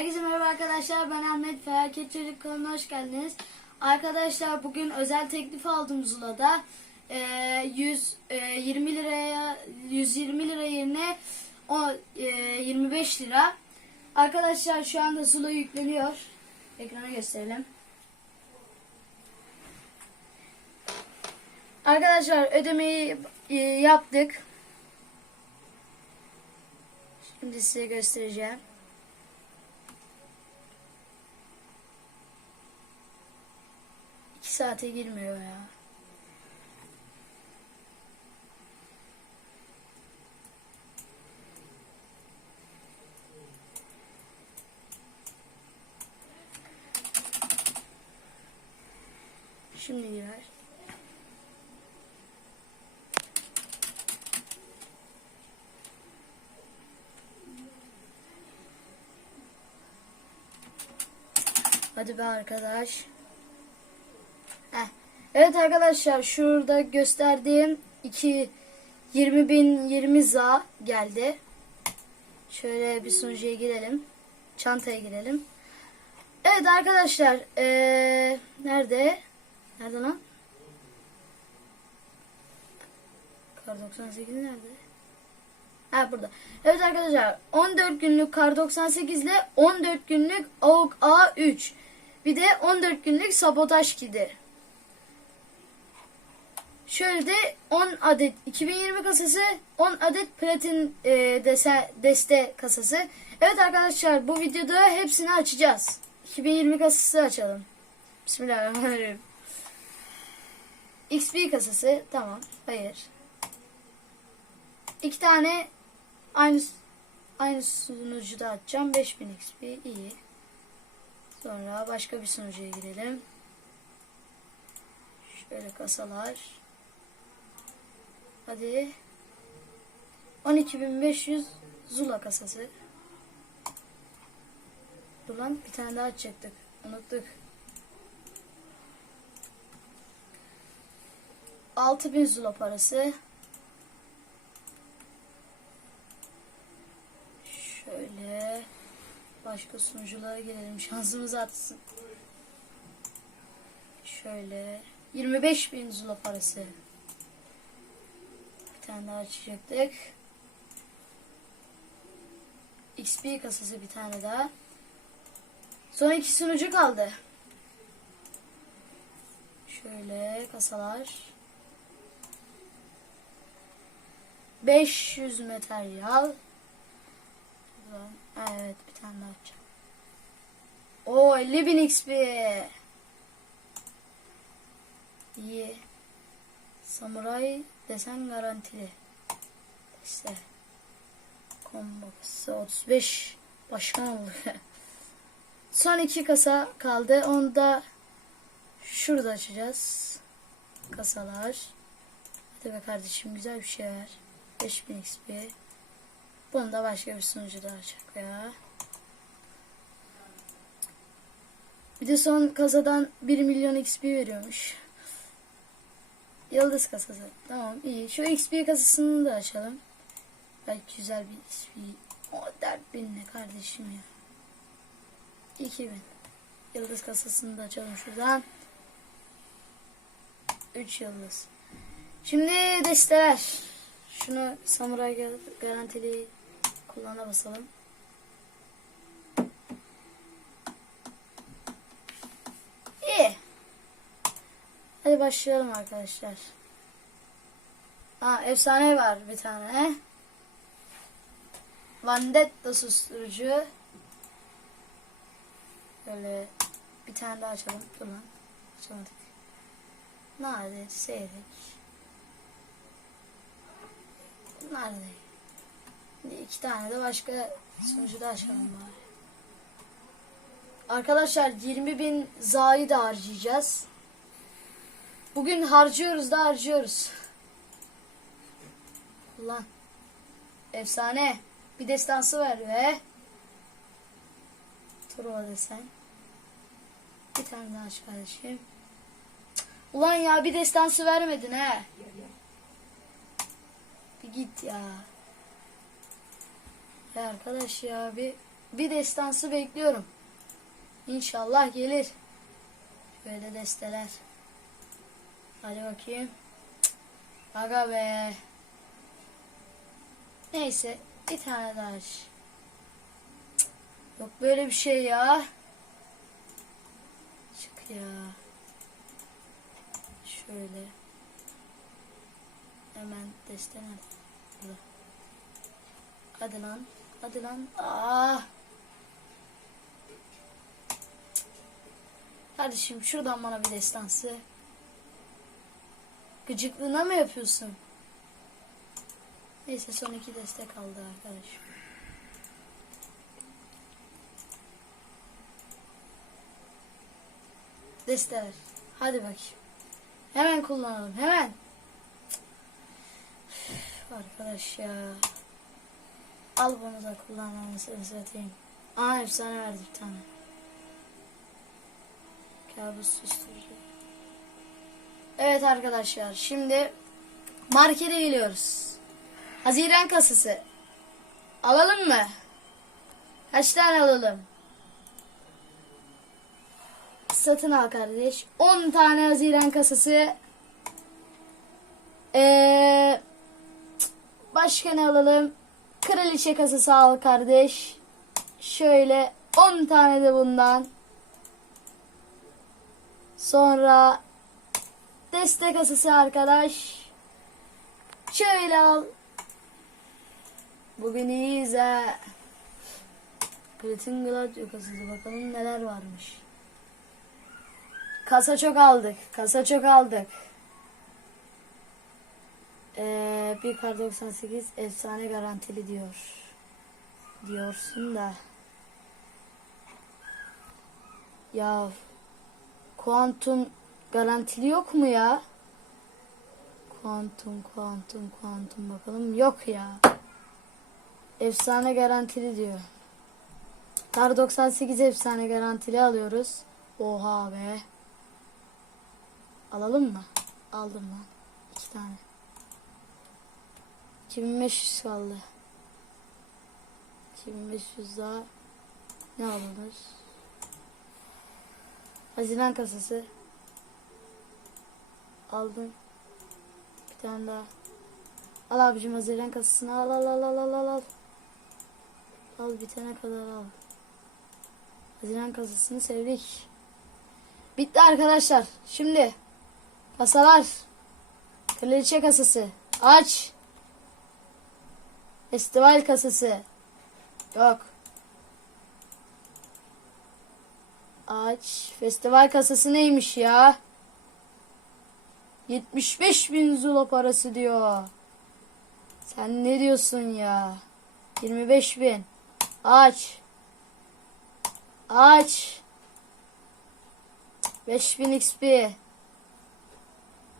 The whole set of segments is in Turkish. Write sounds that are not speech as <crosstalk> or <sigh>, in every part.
Herkese merhaba arkadaşlar. Ben Ahmet Felaket Çocuk kanalına hoş geldiniz. Arkadaşlar bugün özel teklif aldım Zula'da. Ee, 120 liraya 120 lira yerine o e, 25 lira. Arkadaşlar şu anda Zula yükleniyor. Ekrana gösterelim. Arkadaşlar ödemeyi e, yaptık. Şimdi size göstereceğim. Saate girmiyor ya. Şimdi girer. Hadi be arkadaş. Evet arkadaşlar şurada gösterdiğim 2 20 bin 20 za geldi. Şöyle bir sunucuya girelim. Çantaya girelim. Evet arkadaşlar ee, nerede? Nerede lan? Kar 98 nerede? Ha burada. Evet arkadaşlar 14 günlük kar 98 ile 14 günlük AUK A3 bir de 14 günlük sabotaj kidi. Şöyle de 10 adet 2020 kasası 10 adet platin e, dese, deste kasası. Evet arkadaşlar bu videoda hepsini açacağız. 2020 kasası açalım. Bismillahirrahmanirrahim. XP kasası tamam. Hayır. İki tane aynı aynı sunucuda açacağım. 5000 XP iyi. Sonra başka bir sunucuya girelim. Şöyle kasalar. Hadi. 12500 Zula kasası. Dur lan bir tane daha açacaktık. Unuttuk. 6000 Zula parası. Şöyle başka sunuculara girelim. Şansımız atsın. Şöyle 25 bin Zula parası. Tane daha açacaktık. XP kasası bir tane daha. Son iki sunucu kaldı. Şöyle kasalar. 500 materyal. Evet bir tane daha açacağım. Oo 50 bin XP. İyi. Samuray desen garantili. İşte. Combo kasası 35. Başkan oldu. <laughs> Son iki kasa kaldı. Onu da şurada açacağız. Kasalar. Hadi be kardeşim güzel bir şey ver. 5000 XP. Bunu da başka bir sunucuda açacak ya. Bir de son kasadan 1 milyon XP veriyormuş. Yıldız kasası. Tamam iyi. Şu XP kasasını da açalım. Belki güzel bir XP. O 4000 ne kardeşim ya. 2000. Yıldız kasasını da açalım şuradan. 3 yıldız. Şimdi desteler. Şunu samuray garantili kullana basalım. İyi. Hadi başlayalım arkadaşlar. Ha efsane var bir tane. Vandetta susturucu. Böyle bir tane daha açalım. Dur lan. Açamadık. Nerede? Seyrek. Şimdi iki tane de başka sunucuda açalım bari. Arkadaşlar 20 bin zayı da harcayacağız. Bugün harcıyoruz da harcıyoruz. Ulan. Efsane. Bir destansı ver be. Truva desen. Bir tane daha aç kardeşim. Ulan ya bir destansı vermedin he. Bir git ya. Ya arkadaş ya bir bir destansı bekliyorum. İnşallah gelir. Şöyle desteler. Hadi bakayım. Aga be. Neyse bir tane daha aç. Yok böyle bir şey ya. Çık ya. Şöyle. Hemen desten al. Hadi lan. Hadi lan. Aa. Kardeşim şuradan bana bir destansı. Gıcıklığına mı yapıyorsun? Neyse son iki destek kaldı arkadaşım. Desteler. Hadi bakayım. Hemen kullanalım. Hemen. Arkadaş ya. Al bunu da kullanmamasını satayım. Aa efsane verdi bir tane. Kabus susturucu. Evet arkadaşlar şimdi markete geliyoruz. Haziran kasası. Alalım mı? Kaç tane alalım? Satın al kardeş. 10 tane Haziran kasası. Ee, başka ne alalım? Kraliçe kasası al kardeş. Şöyle 10 tane de bundan. Sonra destek kasası arkadaş. Şöyle al. Bugün iyiyiz ha. Platin Gladio kasası bakalım neler varmış. Kasa çok aldık. Kasa çok aldık. Ee, bir kar 98 efsane garantili diyor. Diyorsun da. Ya kuantum garantili yok mu ya? Kuantum, kuantum, kuantum bakalım. Yok ya. Efsane garantili diyor. Kar 98 efsane garantili alıyoruz. Oha be. Alalım mı? Aldım lan. İki tane. 2500 kaldı. 2500 daha ne alınır? Haziran kasası. Aldım. Bir tane daha. Al abicim Haziran kasasını al al al al al al al. Al bitene kadar al. Haziran kasasını sevdik. Bitti arkadaşlar. Şimdi kasalar. Kraliçe kasası. Aç. Festival kasası. Yok. Aç. Festival kasası neymiş ya? 75 bin zula parası diyor. Sen ne diyorsun ya? 25 bin. Aç. Aç. 5000 XP.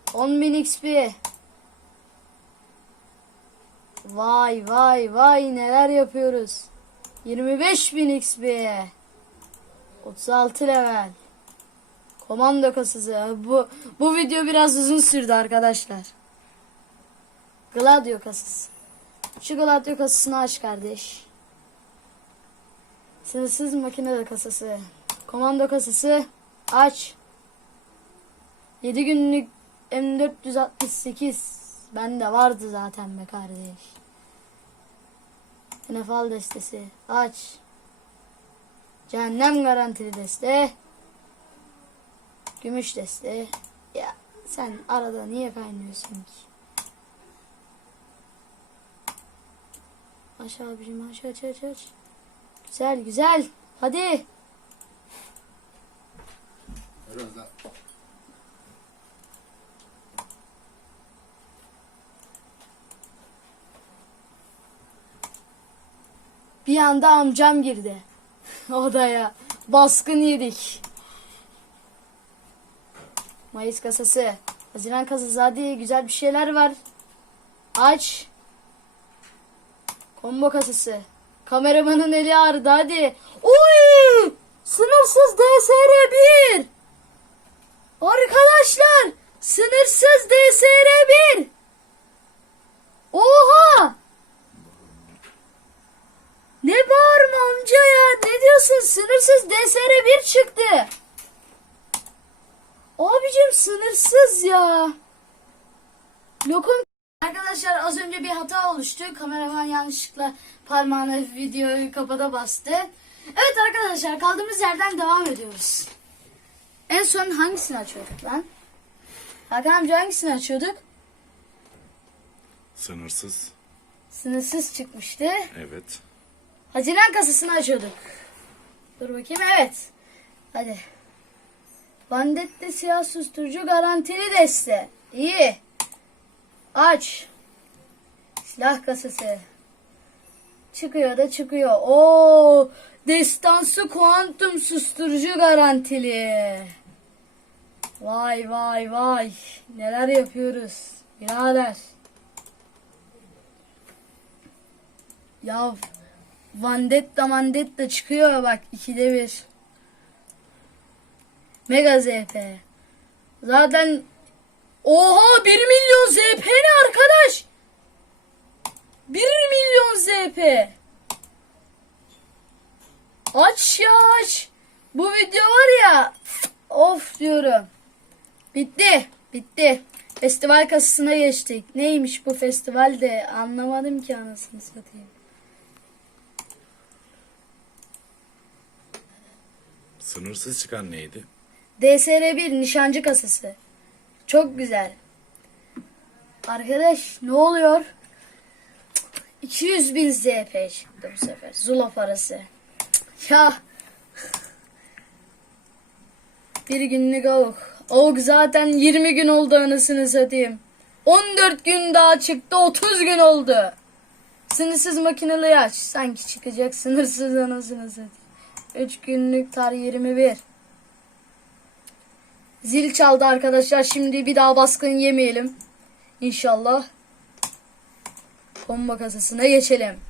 10.000 XP. Vay vay vay neler yapıyoruz. 25.000 XP. 36 level. Komando kasası. Bu bu video biraz uzun sürdü arkadaşlar. Gladio kasası. Şu Gladio kasasını aç kardeş. Sınırsız makine kasası. Komando kasası. Aç. 7 günlük M468. Bende vardı zaten be kardeş. Nefal destesi. Aç. Cehennem garantili deste. Gümüş deste. Ya sen arada niye kaynıyorsun ki? Aç abicim aç aç aç aç. Güzel güzel. Hadi. Biraz Bir anda amcam girdi. <laughs> Odaya. Baskın yedik. Mayıs kasası. Haziran kasası hadi güzel bir şeyler var. Aç. Combo kasası. Kameramanın eli ağrıdı hadi. Oy! Sınırsız DSR 1. Arkadaşlar sınırsız DSR 1. Oha! Ne bağırma amca ya? Ne diyorsun? Sınırsız DSR 1 çıktı. Abicim sınırsız ya. Lokum. Arkadaşlar az önce bir hata oluştu. Kameraman yanlışlıkla parmağını videoyu kapata bastı. Evet arkadaşlar kaldığımız yerden devam ediyoruz. En son hangisini açıyorduk lan? Hakan amca hangisini açıyorduk? Sınırsız. Sınırsız çıkmıştı. Evet. Haziran kasasını açıyorduk. Dur bakayım evet. Hadi. Bandette siyah susturucu garantili deste. İyi. Aç. Silah kasası. Çıkıyor da çıkıyor. Oo, destansı kuantum susturucu garantili. Vay vay vay. Neler yapıyoruz. Birader. Ya Vandetta Mandetta çıkıyor bak ikide bir. Mega ZP. Zaten Oha 1 milyon ZP ne arkadaş? 1 milyon ZP. Aç ya aç. Bu video var ya. Of diyorum. Bitti. Bitti. Festival kasasına geçtik. Neymiş bu festival de anlamadım ki anasını satayım. Sınırsız çıkan neydi? DSR1 nişancı kasası. Çok güzel. Arkadaş ne oluyor? 200 bin ZP çıktı bu sefer. Zula parası. Ya. Bir günlük avuk. Avuk zaten 20 gün oldu anasını satayım. 14 gün daha çıktı 30 gün oldu. Sınırsız makineli aç. Sanki çıkacak sınırsız anasını satayım. 3 günlük tar 21. Zil çaldı arkadaşlar. Şimdi bir daha baskın yemeyelim. İnşallah. Komba kasasına geçelim.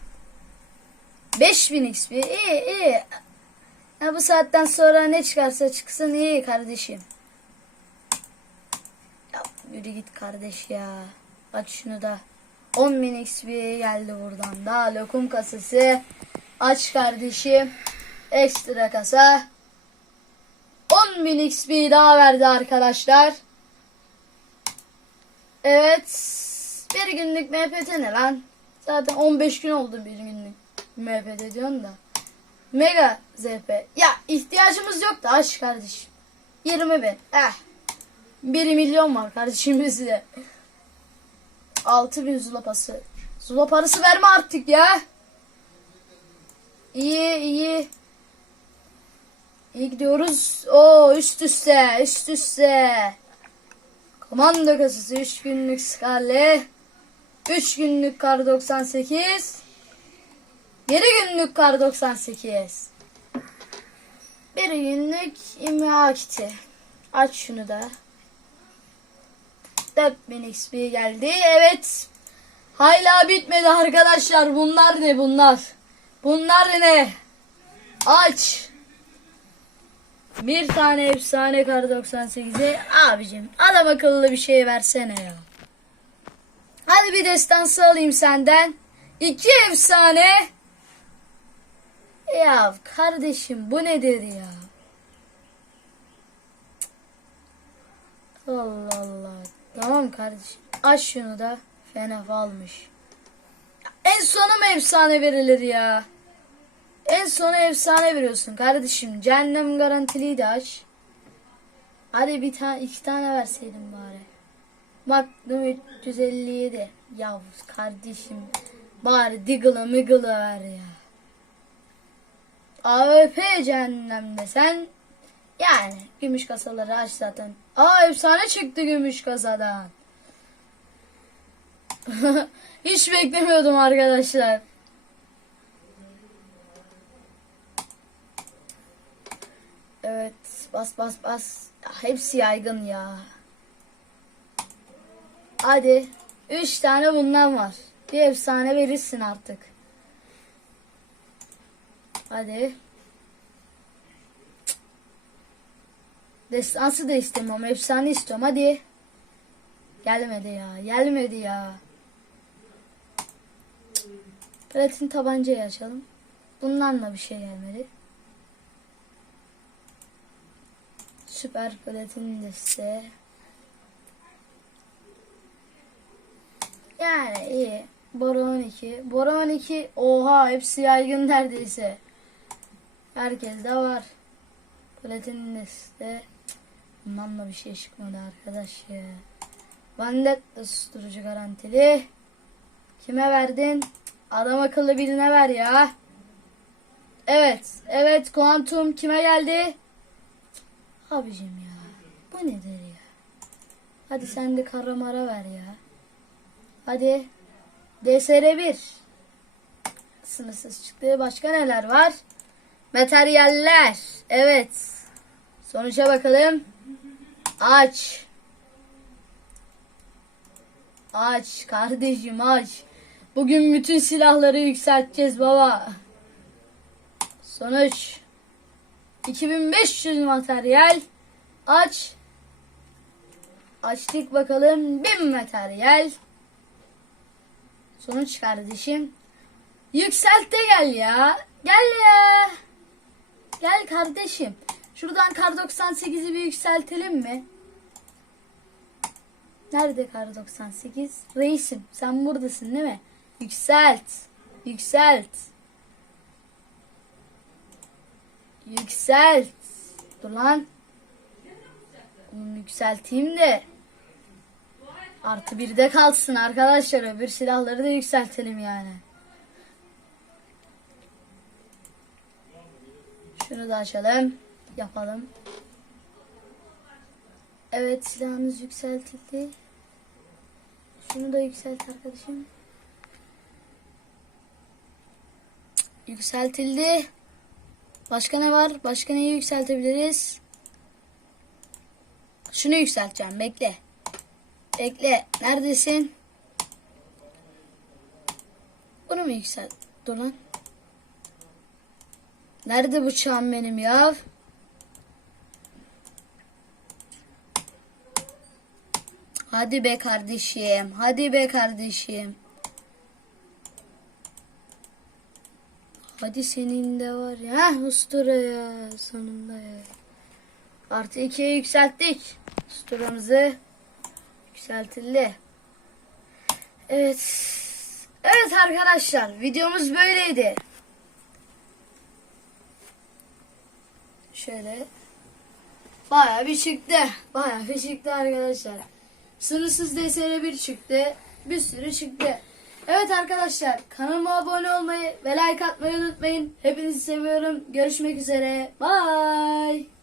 5000 XP. İyi iyi. Ya bu saatten sonra ne çıkarsa çıksın iyi kardeşim. Ya yürü git kardeş ya. Aç şunu da. 10.000 XP geldi buradan. Daha lokum kasası. Aç kardeşim. Ekstra kasa. 10.000 XP daha verdi arkadaşlar. Evet. Bir günlük MPT ne lan? Zaten 15 gün oldu bir günlük MPT diyorsun da. Mega ZP. Ya ihtiyacımız yok da aç kardeşim. 20 bin. Eh. 1 milyon var kardeşim bizde. 6 bin zula pası. Zula parası verme artık ya. İyi iyi. Gidiyoruz. Oo üst üste üst üste. Komando kasası 3 günlük skalle. 3 günlük kar 98. 7 günlük kar 98. 1 günlük imha kiti. Aç şunu da. 4000 XP geldi. Evet. Hala bitmedi arkadaşlar. Bunlar ne bunlar? Bunlar ne? Aç. Bir tane efsane kar 98'i abicim adam akıllı bir şey versene ya. Hadi bir destansı alayım senden. İki efsane. Ya kardeşim bu nedir ya? Allah Allah. Tamam kardeşim. Aç şunu da. Fena almış. En sona mı efsane verilir ya? En sona efsane veriyorsun kardeşim. Cehennem garantiliyi de aç. Hadi bir tane iki tane verseydin bari. Magnum 357. Ya kardeşim. Bari Diggle'ı Miggle'ı ver ya. AWP cehennemde sen yani gümüş kasaları aç zaten. Aa efsane çıktı gümüş kasadan. <laughs> Hiç beklemiyordum arkadaşlar. Evet bas bas bas. Hepsi yaygın ya. Hadi. Üç tane bundan var. Bir efsane verirsin artık. Hadi. Destansı da istemiyorum. Efsane istiyorum. Hadi. Gelmedi ya. Gelmedi ya. Platin tabancayı açalım. Bundan da bir şey gelmedi. Süper platin deste. Yani iyi. Bora 12. Bora 12. Oha hepsi yaygın neredeyse. Herkes de var. Platin deste. Bundan da bir şey çıkmadı arkadaş ya. Vendetta susturucu garantili. Kime verdin? Adam akıllı birine ver ya. Evet. Evet kuantum kime geldi? Abicim ya. Bu nedir ya? Hadi sen de karamara ver ya. Hadi. DSR 1. Sınırsız çıktı. Başka neler var? Materyaller. Evet. Sonuca bakalım. Aç. Aç kardeşim aç. Bugün bütün silahları yükselteceğiz baba. Sonuç. 2500 materyal. Aç. Açtık bakalım 1000 materyal. Sonuç kardeşim. Yükselt de gel ya. Gel ya. Gel kardeşim. Şuradan kar 98'i bir yükseltelim mi? Nerede kar 98? Reisim sen buradasın değil mi? Yükselt. Yükselt. Yükselt. Dur lan. Bunu yükselteyim de. Artı bir de kalsın arkadaşlar. Öbür silahları da yükseltelim yani. Şunu da açalım. Yapalım. Evet silahımız yükseltildi. Şunu da yükselt arkadaşım. Yükseltildi. Başka ne var? Başka neyi yükseltebiliriz? Şunu yükselteceğim. Bekle. Bekle. Neredesin? Bunu mu yükselt? Dur lan. Nerede bıçağım benim ya? Hadi be kardeşim. Hadi be kardeşim. Hadi senin de var ya. Ustura ya. Sonunda ya. Artı ikiye yükselttik. Usturamızı yükseltildi. Evet. Evet arkadaşlar. Videomuz böyleydi. Şöyle. Baya bir çıktı. Baya bir çıktı arkadaşlar. Sınırsız DSR 1 çıktı. Bir sürü çıktı. Evet arkadaşlar kanalıma abone olmayı ve like atmayı unutmayın. Hepinizi seviyorum. Görüşmek üzere. Bye.